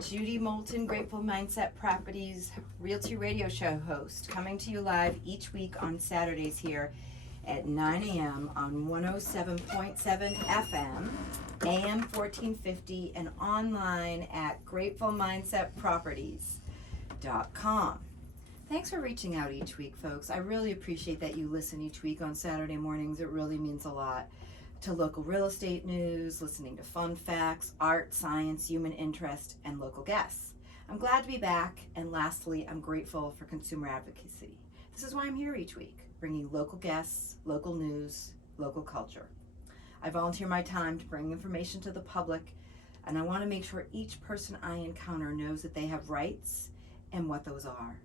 Judi Moolten, Grateful Mindset Properties Realty Radio Show host, coming to you live each week on Saturdays here at 9 a.m. on 107.7 FM, AM 1450, and online at gratefulmindsetproperties.com. Thanks for reaching out each week, folks. I really appreciate that you listen each week on Saturday mornings. It really means a lot to local real estate news, listening to fun facts, art, science, human interest, and local guests. I'm glad to be back, and lastly, I'm grateful for consumer advocacy. This is why I'm here each week, bringing local guests, local news, local culture. I volunteer my time to bring information to the public, and I want to make sure each person I encounter knows that they have rights and what those are,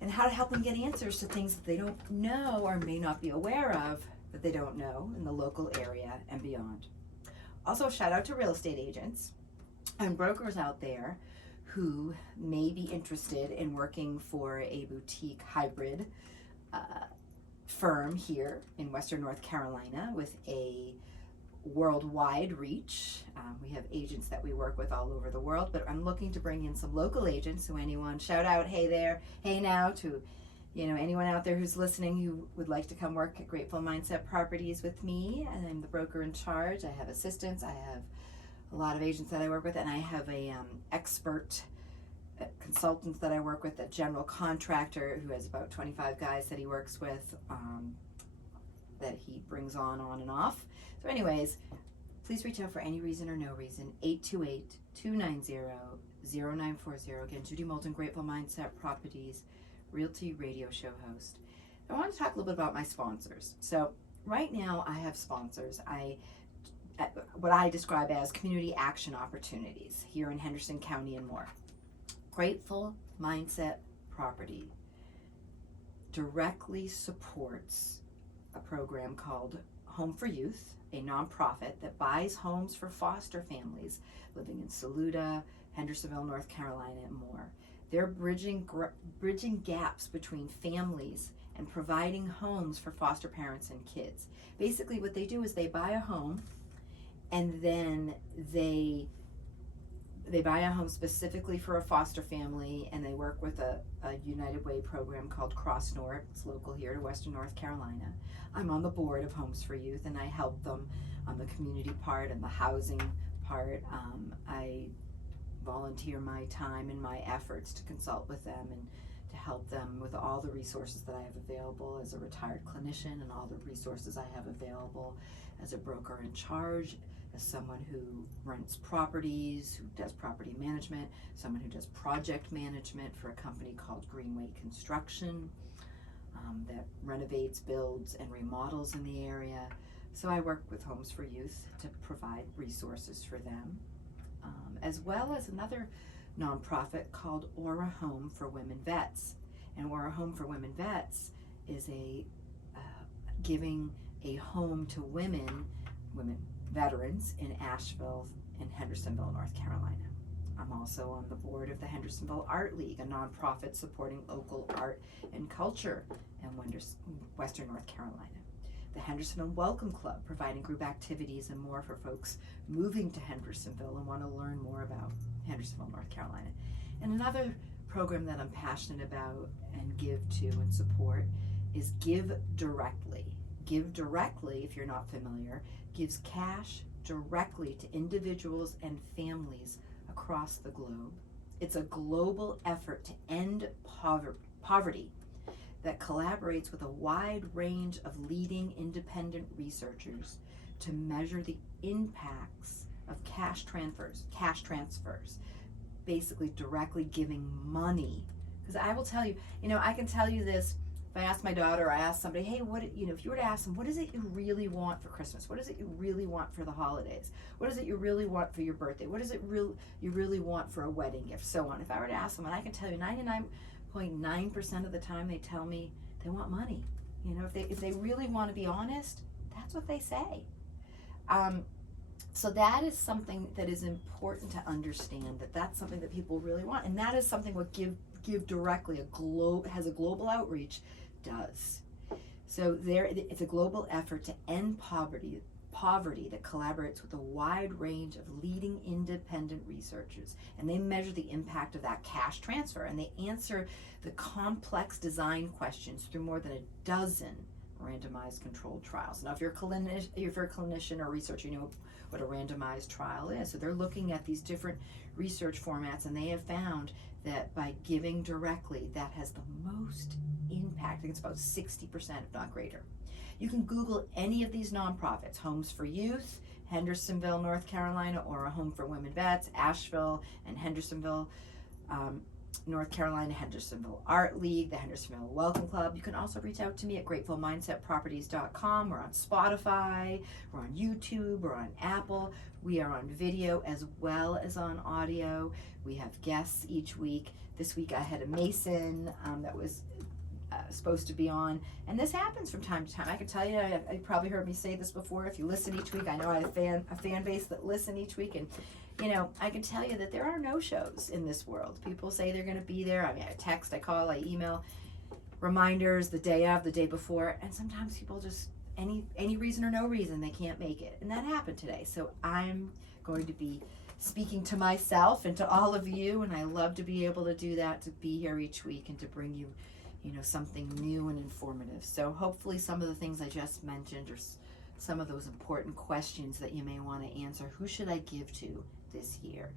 and how to help them get answers to things that they don't know or may not be aware of that they don't know in the local area and beyond. Also, shout out to real estate agents and brokers out there who may be interested in working for a boutique hybrid firm here in Western North Carolina with a worldwide reach. We have agents that we work with all over the world, but I'm looking to bring in some local agents. So anyone, shout out, hey there, hey now, to anyone out there who's listening who would like to come work at Grateful Mindset Properties with me. And I'm the broker in charge. I have assistants. I have a lot of agents that I work with, and I have a expert consultant that I work with, a general contractor who has about 25 guys that he works with, that he brings on and off. So anyways, please reach out for any reason or no reason, 828-290-0940. Again, Judi Moolten, Grateful Mindset Properties Realty Radio Show host. I want to talk a little bit about my sponsors. So right now I have sponsors. What I describe as community action opportunities here in Henderson County and more. Grateful Mindset Property directly supports a program called Home for Youth, a nonprofit that buys homes for foster families living in Saluda, Hendersonville, North Carolina, and more. They're bridging gaps between families and providing homes for foster parents and kids. Basically, what they do is they buy a home, and then they buy a home specifically for a foster family, and they work with a United Way program called Cross North. It's local here to Western North Carolina. I'm on the board of Homes for Youth, and I help them on the community part and the housing part. I volunteer my time and my efforts to consult with them and to help them with all the resources that I have available as a retired clinician, and all the resources I have available as a broker in charge, as someone who rents properties, who does property management, someone who does project management for a company called Greenway Construction that renovates, builds, and remodels in the area. So I work with Homes for Youth to provide resources for them, as well as another nonprofit called Aura Home for Women Vets. And Aura Home for Women Vets is giving a home to women veterans in Asheville and Hendersonville, North Carolina. I'm also on the board of the Hendersonville Art League, a nonprofit supporting local art and culture in Western North Carolina. The Hendersonville Welcome Club, providing group activities and more for folks moving to Hendersonville and want to learn more about Hendersonville, North Carolina. And another program that I'm passionate about and give to and support is Give Directly. Give Directly, if you're not familiar, gives cash directly to individuals and families across the globe. It's a global effort to end poverty that collaborates with a wide range of leading independent researchers to measure the impacts of cash transfers, basically directly giving money. Because I will tell you, I can tell you this. If I ask my daughter, or I ask somebody, hey, if you were to ask them, what is it you really want for Christmas? What is it you really want for the holidays? What is it you really want for your birthday? What is it you really want for a wedding gift? So on. If I were to ask them, and I can tell you 99.9% of the time they tell me they want money. If they really want to be honest, that's what they say. So that is something that is important to understand, that's something that people really want. And that is something what Give Directly, has a global outreach, does. So it's a global effort to end poverty poverty that collaborates with a wide range of leading independent researchers. And they measure the impact of that cash transfer, and they answer the complex design questions through more than a dozen randomized controlled trials. Now, if you're a clinician or researcher, you know what a randomized trial is. So they're looking at these different research formats, and they have found that by giving directly, that has the most impact. I think it's about 60%, if not greater. You can Google any of these nonprofits: Homes for Youth, Hendersonville, North Carolina, or a Home for Women Vets, Asheville and Hendersonville, North Carolina, Hendersonville Art League, the Hendersonville Welcome Club. You can also reach out to me at gratefulmindsetproperties.com. We're on Spotify, we're on YouTube, we're on Apple. We are on video as well as on audio. We have guests each week. This week I had a Mason that was supposed to be on, and this happens from time to time. I can tell you, I probably heard me say this before. If you listen each week, I know I have a fan base that listen each week, and you know, I can tell you that there are no-shows in this world. People say they're going to be there. I mean, I text, I call, I email, reminders the day of, the day before, and sometimes people just, any reason or no reason, they can't make it. And that happened today. So I'm going to be speaking to myself and to all of you, and I love to be able to do that, to be here each week and to bring you, you know, something new and informative. So hopefully some of the things I just mentioned, or some of those important questions that you may want to answer. Who should I give to this year,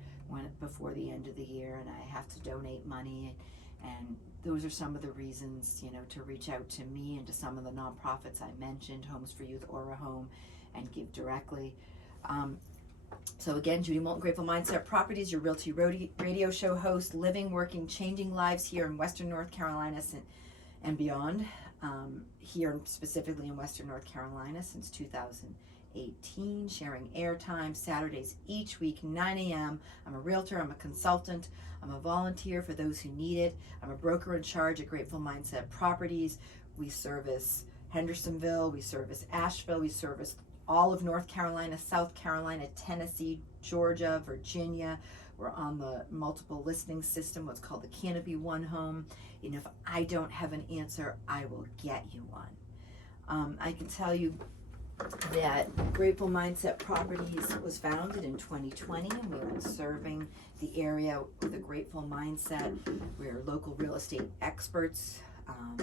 before the end of the year, and I have to donate money, and those are some of the reasons, you know, to reach out to me and to some of the nonprofits I mentioned, Homes for Youth, Aura Home, and give directly. So again, Judi Moolten, Grateful Mindset Properties, your Realty radio show host, living, working, changing lives here in Western North Carolina and beyond. Here specifically in Western North Carolina since 2018, sharing airtime Saturdays each week, 9 a.m. I'm a realtor, I'm a consultant, I'm a volunteer for those who need it. I'm a broker in charge at Grateful Mindset Properties. We service Hendersonville, we service Asheville, we service all of North Carolina, South Carolina, Tennessee, Georgia, Virginia. We're on the multiple listing system, what's called the Canopy One Home. And if I don't have an answer, I will get you one. I can tell you that Grateful Mindset Properties was founded in 2020, and we've been serving the area with a grateful mindset. We're local real estate experts.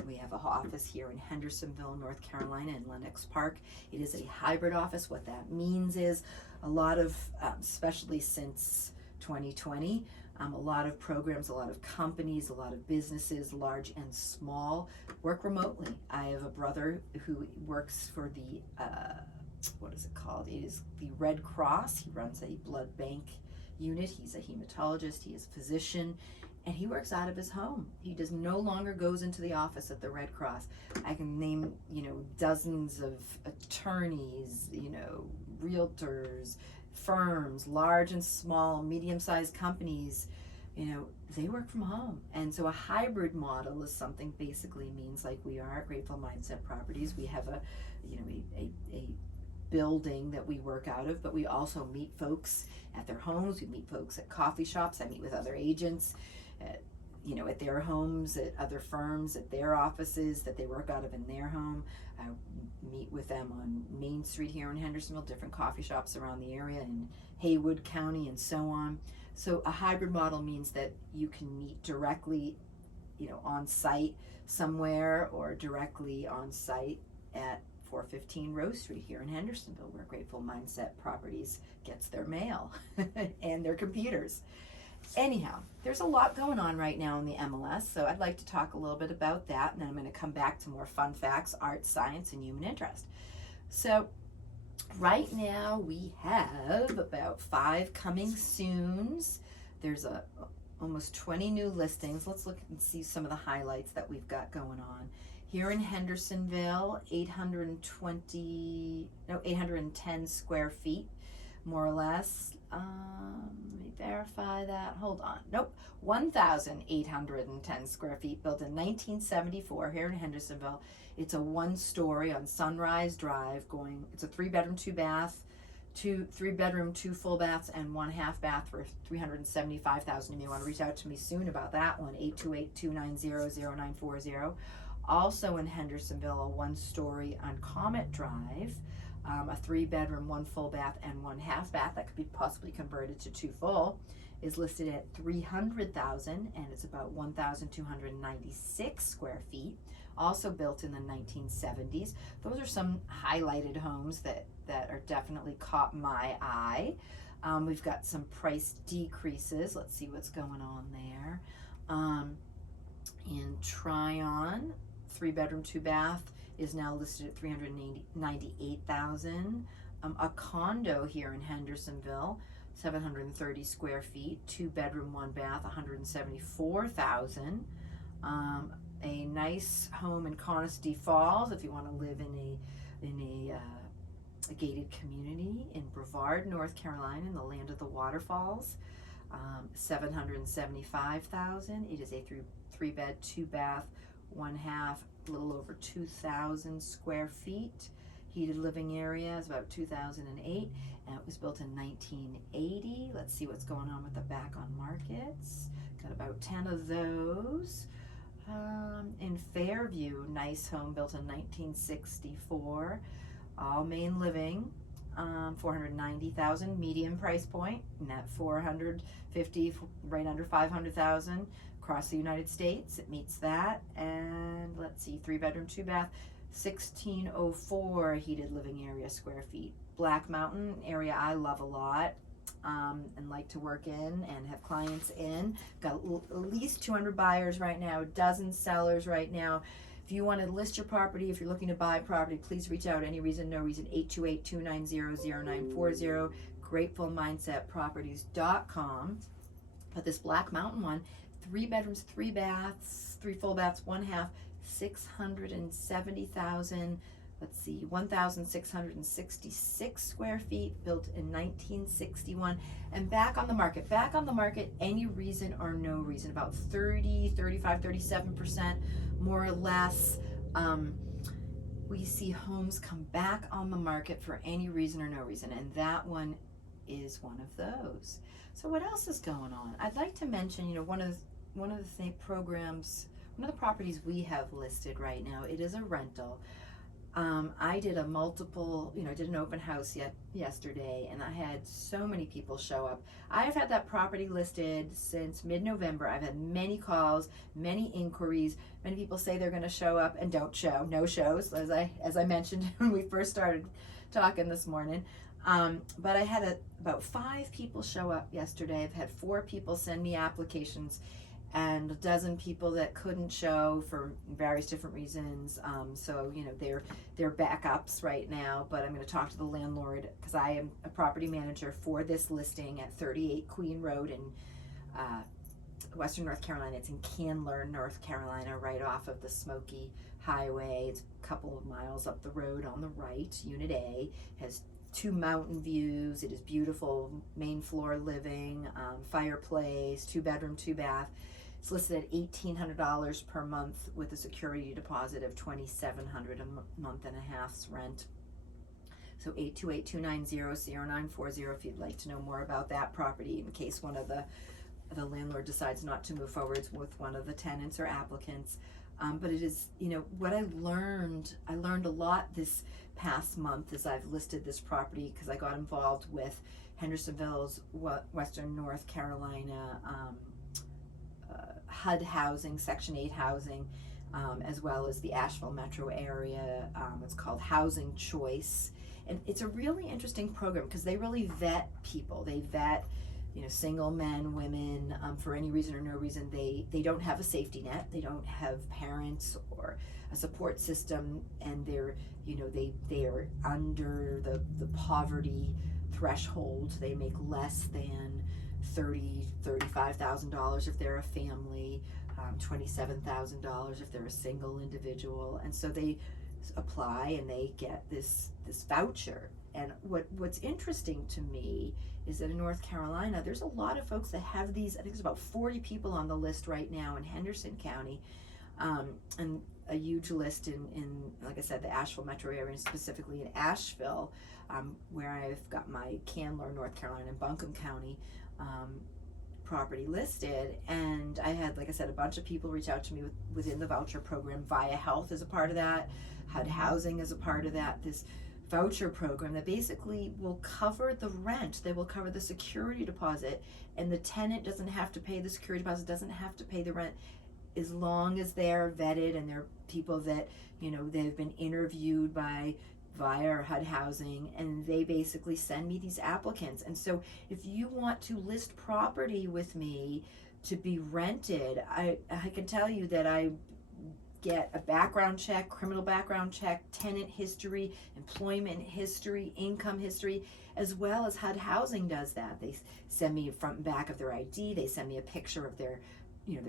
We have an office here in Hendersonville, North Carolina, in Lenox Park. It is a hybrid office. What that means is a lot of, especially since 2020, a lot of programs, a lot of companies, a lot of businesses, large and small, work remotely. I have a brother who works for the, what is it called? It is the Red Cross. He runs a blood bank unit. He's a hematologist. He is a physician. And he works out of his home. He just no longer goes into the office at the Red Cross. I can name, you know, dozens of attorneys, you know, realtors, firms, large and small, medium-sized companies, you know, they work from home. And so a hybrid model is something basically means, like we are at Grateful Mindset Properties, we have a, you know, a building that we work out of, but we also meet folks at their homes, we meet folks at coffee shops, I meet with other agents, you know, at their homes, at other firms, at their offices that they work out of in their home. I meet with them on Main Street here in Hendersonville, different coffee shops around the area, in Haywood County, and so on. So a hybrid model means that you can meet directly, you know, on site somewhere, or directly on site at 415 Rose Street here in Hendersonville, where Grateful Mindset Properties gets their mail and their computers. Anyhow, there's a lot going on right now in the MLS, so I'd like to talk a little bit about that, and then I'm going to come back to more fun facts, art, science, and human interest. So right now we have about 5 coming soons. There's almost 20 new listings. Let's look and see some of the highlights that we've got going on. Here in Hendersonville, 810 square feet, more or less. Let me verify that. Hold on. Nope. 1,810 square feet, built in 1974 here in Hendersonville. It's a 1-story on Sunrise Drive. It's a 3-bedroom, 2-bath, 3-bedroom, 2 full baths, and 1 half bath for $375,000. You may want to reach out to me soon about that one. 828-290-0940. Also in Hendersonville, a 1-story on Comet Drive. A 3-bedroom, 1 full bath, and 1 half bath that could be possibly converted to 2 full is listed at $300,000, and it's about 1,296 square feet. Also built in the 1970s. Those are some highlighted homes that are definitely caught my eye. We've got some price decreases. Let's see what's going on there. In Tryon, 3-bedroom, 2 bath is now listed at $398,000. A condo here in Hendersonville, 730 square feet, 2-bedroom, 1 bath, $174,000. A nice home in Conisty Falls, if you want to live in a gated community in Brevard, North Carolina, in the land of the waterfalls, $775,000. It is a 3-bed, 2 bath, 1 half, a little over 2,000 square feet. Heated living area is about 2008, and it was built in 1980. Let's see what's going on with the back on markets. Got about 10 of those. In Fairview, nice home built in 1964, all main living, $490,000, medium price point, and at $450, right under $500,000 across the United States. It meets that. And let's see, 3-bedroom, 2 bath, 1604 heated living area square feet. Black Mountain area I love a lot. And like to work in and have clients in. Got at least 200 buyers right now, a dozen sellers right now. If you want to list your property, if you're looking to buy property, please reach out. Any reason, no reason, 828-290-0940, gratefulmindsetproperties.com. But this Black Mountain one, 3 bedrooms, 3 baths, 3 full baths, 1 half, $670,000. Let's see, 1,666 square feet, built in 1961, and back on the market. Back on the market, any reason or no reason, about 30, 35, 37%, more or less. We see homes come back on the market for any reason or no reason, and that one is one of those. So what else is going on? I'd like to mention, one of the properties we have listed right now, it is a rental. I did I did an open house yesterday, and I had so many people show up. I have had that property listed since mid-November. I've had many calls, many inquiries. Many people say they're going to show up and don't show. No shows, as I mentioned when we first started talking this morning. But I had about 5 people show up yesterday. I've had 4 people send me applications, and a dozen people that couldn't show for various different reasons. So they're backups right now, but I'm going to talk to the landlord, because I am a property manager for this listing at 38 Queen Road in Western North Carolina. It's in Candler, North Carolina, right off of the Smoky Highway. It's a couple of miles up the road on the right. Unit A has 2 mountain views. It is beautiful, main floor living, fireplace, 2-bedroom, 2 bath. It's listed at $1,800 per month with a security deposit of $2,700 a month and a half's rent. So 828-290-0940 if you'd like to know more about that property, in case one of the landlord decides not to move forwards with one of the tenants or applicants. But it is, what I learned a lot this past month as I've listed this property, because I got involved with Hendersonville's Western North Carolina HUD housing, Section 8 housing, as well as the Asheville metro area. It's called Housing Choice. And it's a really interesting program, because they really vet people. They vet, single men, women, for any reason or no reason. They don't have a safety net. They don't have parents or a support system, and they're under the poverty threshold. They make less than $35,000 if they're a family, $27,000 if they're a single individual, and so they apply and they get this voucher. And what's interesting to me is that in North Carolina, there's a lot of folks that have these. I think there's about 40 people on the list right now in Henderson County, and a huge list in like I said, the Asheville metro area, specifically in Asheville, where I've got my Candler, North Carolina, and Buncombe County property listed. And I had, like I said, a bunch of people reach out to me within the voucher program. Via Health is a part of that. HUD Housing is a part of that. This voucher program that basically will cover the rent. They will cover the security deposit, and the tenant doesn't have to pay the security deposit, doesn't have to pay the rent, as long as they're vetted and they're people that, they've been interviewed by via HUD Housing, and they basically send me these applicants. And so if you want to list property with me to be rented, I can tell you that I get a background check, criminal background check, tenant history, employment history, income history, as well as HUD Housing does that. They send me front and back of their ID. They send me a picture of their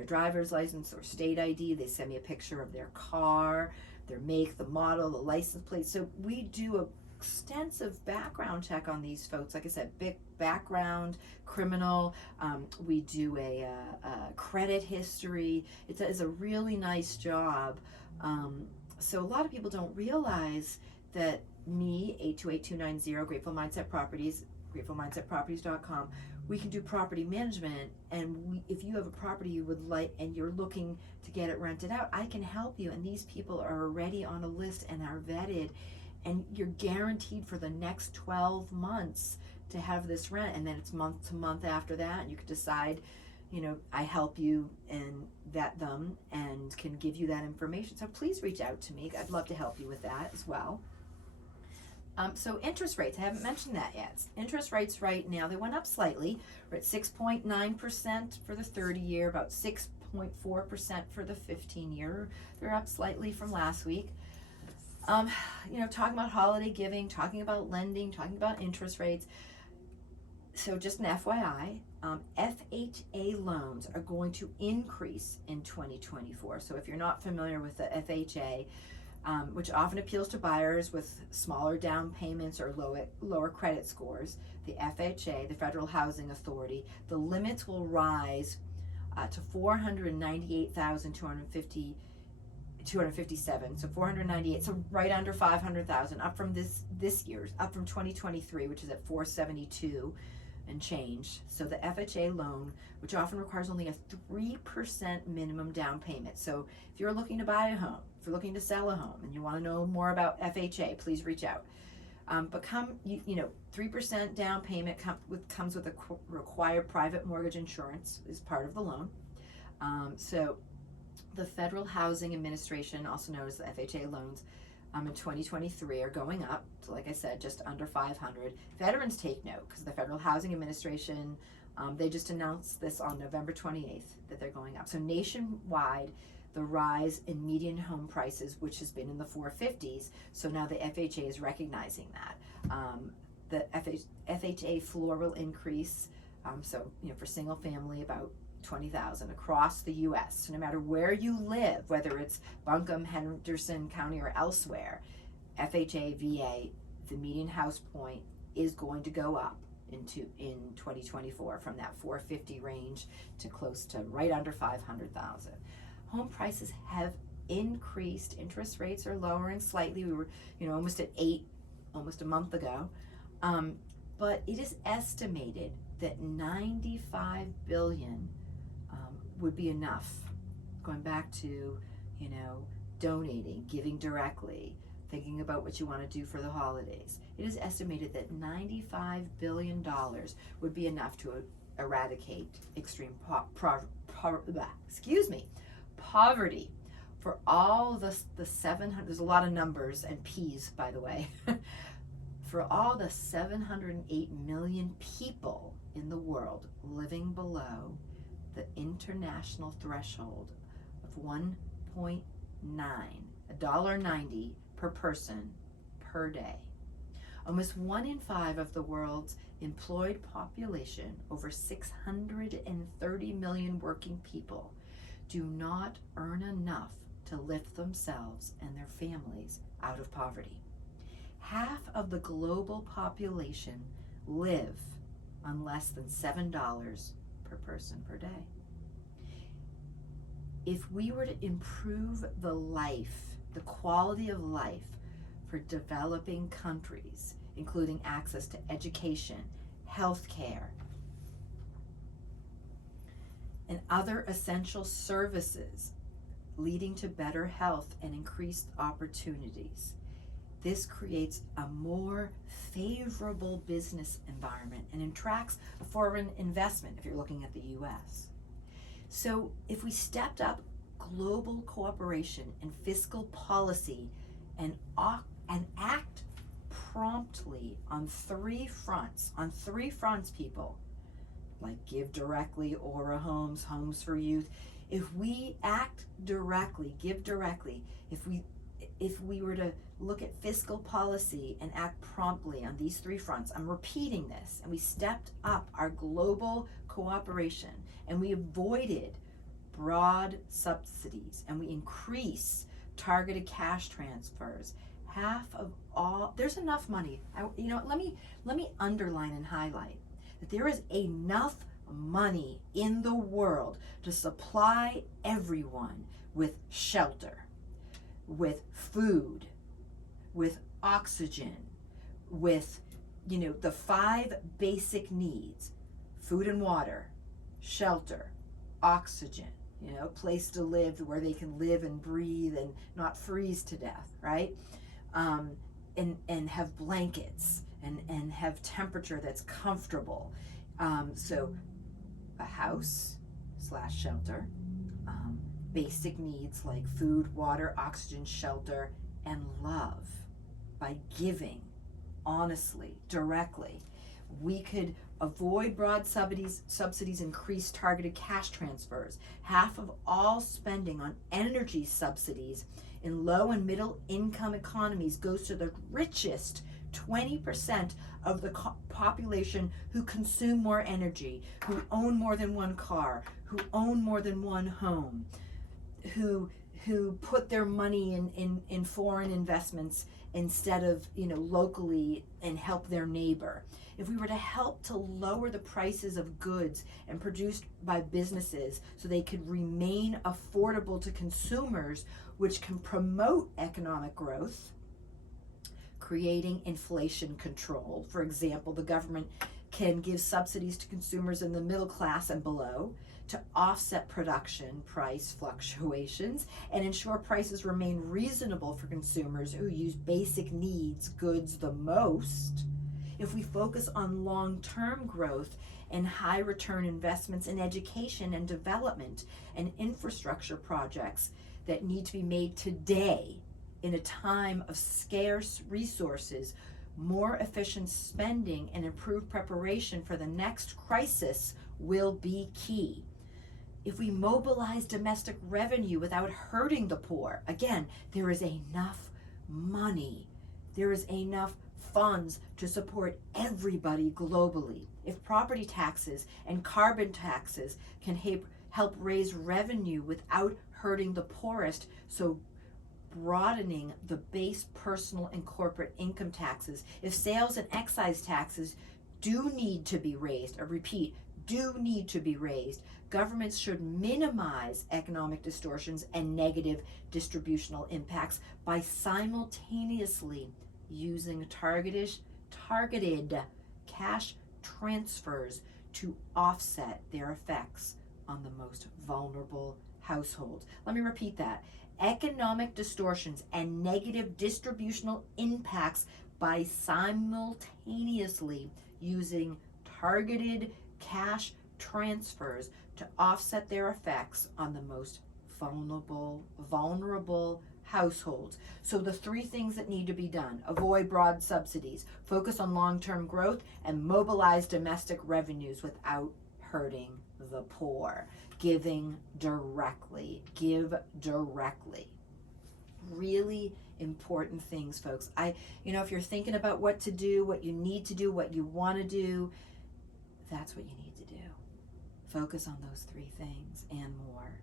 driver's license or state ID. They send me a picture of their car, their make, the model, the license plate. So we do a extensive background check on these folks. Like I said, big background, criminal. We do a credit history. It's a really nice job. So a lot of people don't realize that me, 828-290, Grateful Mindset Properties, gratefulmindsetproperties.com, we can do property management, and if you have a property you would like and you're looking to get it rented out, I can help you. And these people are already on a list and are vetted, and you're guaranteed for the next 12 months to have this rent, and then it's month to month after that, and you can decide, I help you and vet them and can give you that information. So please reach out to me. I'd love to help you with that as well. So interest rates, I haven't mentioned that yet. Interest rates right now, they went up slightly. We're at 6.9% for the 30-year, about 6.4% for the 15-year. They're up slightly from last week. Talking about holiday giving, talking about lending, talking about interest rates. So just an FYI, FHA loans are going to increase in 2024. So if you're not familiar with the FHA, which often appeals to buyers with smaller down payments or lower credit scores, the FHA, the Federal Housing Authority, the limits will rise to $498,257. So 498, so right under 500,000, up from this year's, up from 2023, which is at 472 and change. So the FHA loan, which often requires only a 3% minimum down payment. So if you're looking to buy a home, if you're looking to sell a home, and you want to know more about FHA, please reach out. But 3% down payment comes with a required private mortgage insurance as part of the loan. So the Federal Housing Administration, also known as the FHA loans, in 2023 are going up. So like I said, just under 500. Veterans take note, because the Federal Housing Administration, they just announced this on November 28th that they're going up. So nationwide, the rise in median home prices, which has been in the 450s, so now the FHA is recognizing that. The FHA floor will increase, for single family, about $20,000 across the U.S. So no matter where you live, whether it's Buncombe, Henderson County, or elsewhere, FHA, VA, the median house point is going to go up in 2024 from that 450 range to close to right under 500,000. Home prices have increased. Interest rates are lowering slightly. We were, almost at 8, almost a month ago. But it is estimated that $95 billion would be enough. Going back to, donating, giving directly, thinking about what you want to do for the holidays. It is estimated that $95 billion would be enough to eradicate extreme poverty for all the 700, there's a lot of numbers and P's, by the way, for all the 708 million people in the world living below the international threshold of $1.90 per person per day. Almost 1 in 5 of the world's employed population, over 630 million working people, do not earn enough to lift themselves and their families out of poverty. Half of the global population live on less than $7 per person per day. If we were to improve the quality of life for developing countries, including access to education, health care, and other essential services leading to better health and increased opportunities, This creates a more favorable business environment and attracts foreign investment if you're looking at the US. So if we stepped up global cooperation and fiscal policy and act promptly on three fronts, people, like give directly, Aura Homes, Homes for Youth. If we act directly, give directly, if we were to look at fiscal policy and act promptly on these three fronts, I'm repeating this, and we stepped up our global cooperation and we avoided broad subsidies and we increase targeted cash transfers, half of all, there's enough money. Let me underline and highlight that there is enough money in the world to supply everyone with shelter, with food, with oxygen, with the 5 basic needs: food and water, shelter, oxygen, place to live where they can live and breathe and not freeze to death, right? And have blankets and have temperature that's comfortable. So a house / shelter, basic needs like food, water, oxygen, shelter, and love. By giving honestly, directly, we could avoid broad subsidies, increase targeted cash transfers. Half of all spending on energy subsidies in low and middle income economies goes to the richest 20% of the population who consume more energy, who own more than one car, who own more than one home, who put their money in foreign investments instead of locally and help their neighbor. If we were to help to lower the prices of goods and produced by businesses so they could remain affordable to consumers, which can promote economic growth, creating inflation control. For example, the government can give subsidies to consumers in the middle class and below to offset production price fluctuations and ensure prices remain reasonable for consumers who use basic needs goods the most. If we focus on long-term growth and high return investments in education and development and infrastructure projects that need to be made today in a time of scarce resources, more efficient spending and improved preparation for the next crisis will be key. If we mobilize domestic revenue without hurting the poor, again, there is enough money, there is enough funds to support everybody globally. If property taxes and carbon taxes can help raise revenue without hurting the poorest, so broadening the base personal and corporate income taxes, if sales and excise taxes do need to be raised, I repeat, do need to be raised, governments should minimize economic distortions and negative distributional impacts by simultaneously using targeted cash transfers to offset their effects on the most vulnerable households. Let me repeat that. Economic distortions and negative distributional impacts by simultaneously using targeted cash transfers to offset their effects on the most vulnerable households. So the 3 things that need to be done: avoid broad subsidies, focus on long-term growth, and mobilize domestic revenues without hurting the poor. Giving directly. Give directly. Really important things, folks. If you're thinking about what to do, what you need to do, what you want to do, that's what you need to do. Focus on those 3 things and more.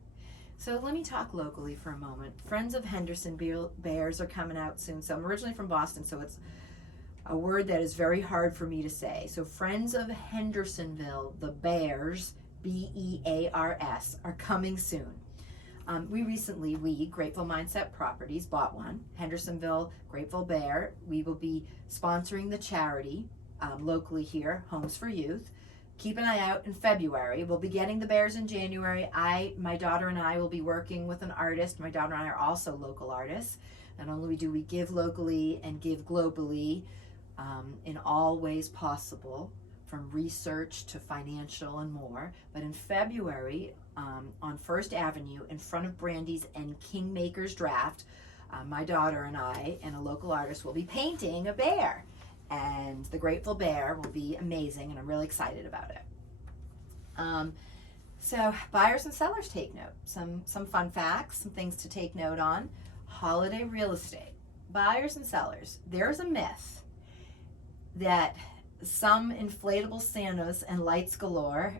So let me talk locally for a moment. Friends of Hendersonville Bears are coming out soon. So I'm originally from Boston, so it's a word that is very hard for me to say. So Friends of Hendersonville, the Bears, BEARS, are coming soon. We Grateful Mindset Properties, bought one. Hendersonville Grateful Bear. We will be sponsoring the charity locally here, Homes for Youth. Keep an eye out in February. We'll be getting the bears in January. My daughter and I will be working with an artist. My daughter and I are also local artists. Not only do we give locally and give globally in all ways possible, from research to financial and more, but in February on First Avenue in front of Brandy's and Kingmaker's Draft, my daughter and I and a local artist will be painting a bear. And the Grateful Bear will be amazing, and I'm really excited about it. So buyers and sellers take note. Some fun facts, some things to take note on. Holiday real estate. Buyers and sellers. There's a myth that some inflatable Santas and lights galore.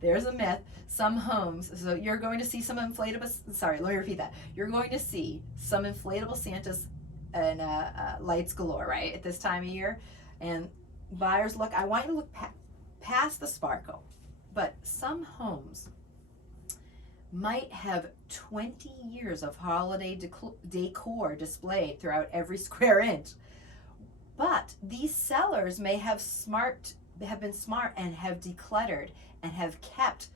There's a myth. Some homes, so you're going to see some inflatable, sorry, let me repeat that. You're going to see some inflatable Santas and lights galore, right, at this time of year. And buyers, look, I want you to look past the sparkle. But some homes might have 20 years of holiday decor displayed throughout every square inch. But these sellers may have been smart and have decluttered and have kept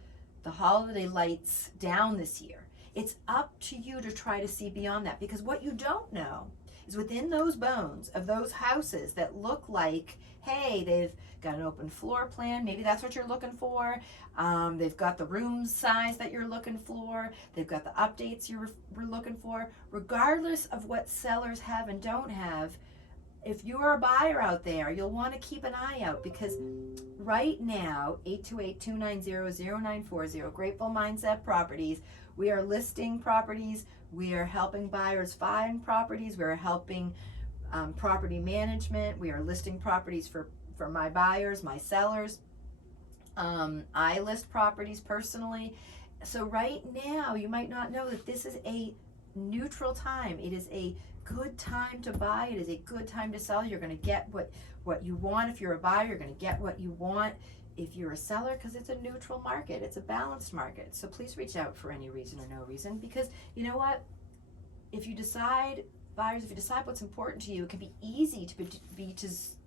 the holiday lights down this year. It's up to you to try to see beyond that, because what you don't know is within those bones of those houses that look like, hey, they've got an open floor plan, maybe that's what you're looking for, they've got the room size that you're looking for, they've got the updates you were looking for. Regardless of what sellers have and don't have, if you are a buyer out there, you'll want to keep an eye out, because right now, 828-290-0940, Grateful Mindset Properties, we are listing properties, we are helping buyers find properties, we are helping property management, we are listing properties for my buyers, my sellers. I list properties personally. So right now, you might not know that this is a neutral time. It is a good time to buy. It is a good time to sell. You're going to get what you want. If you're a buyer, you're going to get what you want. If you're a seller, because it's a neutral market, it's a balanced market. So please reach out for any reason or no reason, because you know what? If you decide, buyers, if you decide what's important to you, it can be easy to be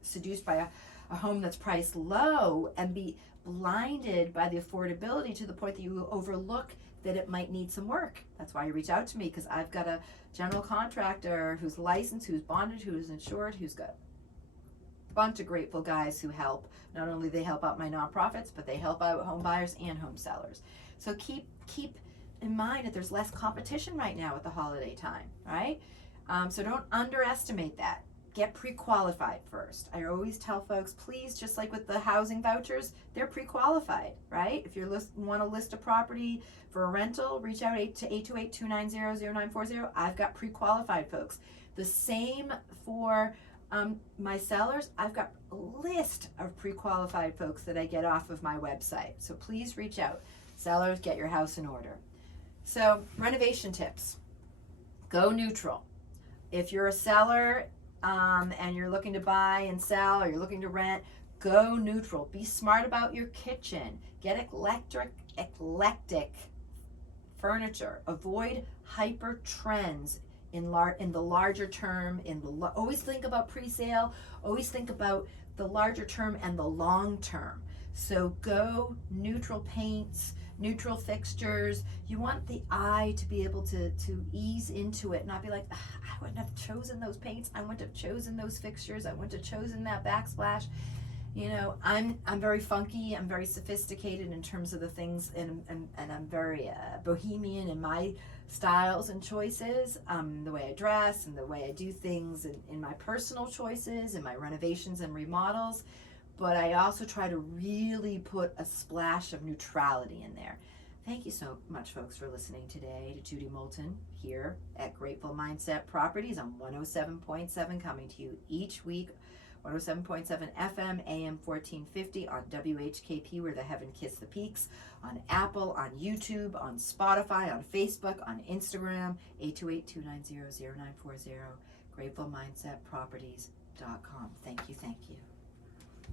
seduced by a home that's priced low and be blinded by the affordability to the point that you overlook that it might need some work. That's why you reach out to me, because I've got a general contractor who's licensed, who's bonded, who's insured, who's got a bunch of grateful guys who help. Not only they help out my nonprofits, but they help out home buyers and home sellers. So keep in mind that there's less competition right now at the holiday time, right? So don't underestimate that. Get pre-qualified first. I always tell folks, please, just like with the housing vouchers, they're pre-qualified, right? If you want to list a property for a rental, reach out to 828-290-0940. I've got pre-qualified folks. The same for my sellers. I've got a list of pre-qualified folks that I get off of my website. So please reach out. Sellers, get your house in order. So renovation tips. Go neutral. If you're a seller and you're looking to buy and sell, or you're looking to rent, go neutral. Be smart about your kitchen. Get eclectic furniture. Avoid hyper trends in the larger term. Always think about pre-sale. Always think about the larger term and the long term. So go neutral paints, neutral fixtures. You want the eye to be able to ease into it, not be like, I wouldn't have chosen those paints, I wouldn't have chosen those fixtures, I wouldn't have chosen that backsplash. You know, I'm very funky, I'm very sophisticated in terms of the things, and I'm very bohemian in my styles and choices, the way I dress and the way I do things in my personal choices, in my renovations and remodels. But I also try to really put a splash of neutrality in there. Thank you so much, folks, for listening today to Judi Moolten here at Grateful Mindset Properties on 107.7, coming to you each week, 107.7 FM, AM 1450 on WKHP, where the heaven kissed the peaks, on Apple, on YouTube, on Spotify, on Facebook, on Instagram, 828-290-0940, gratefulmindsetproperties.com. Thank you, thank you.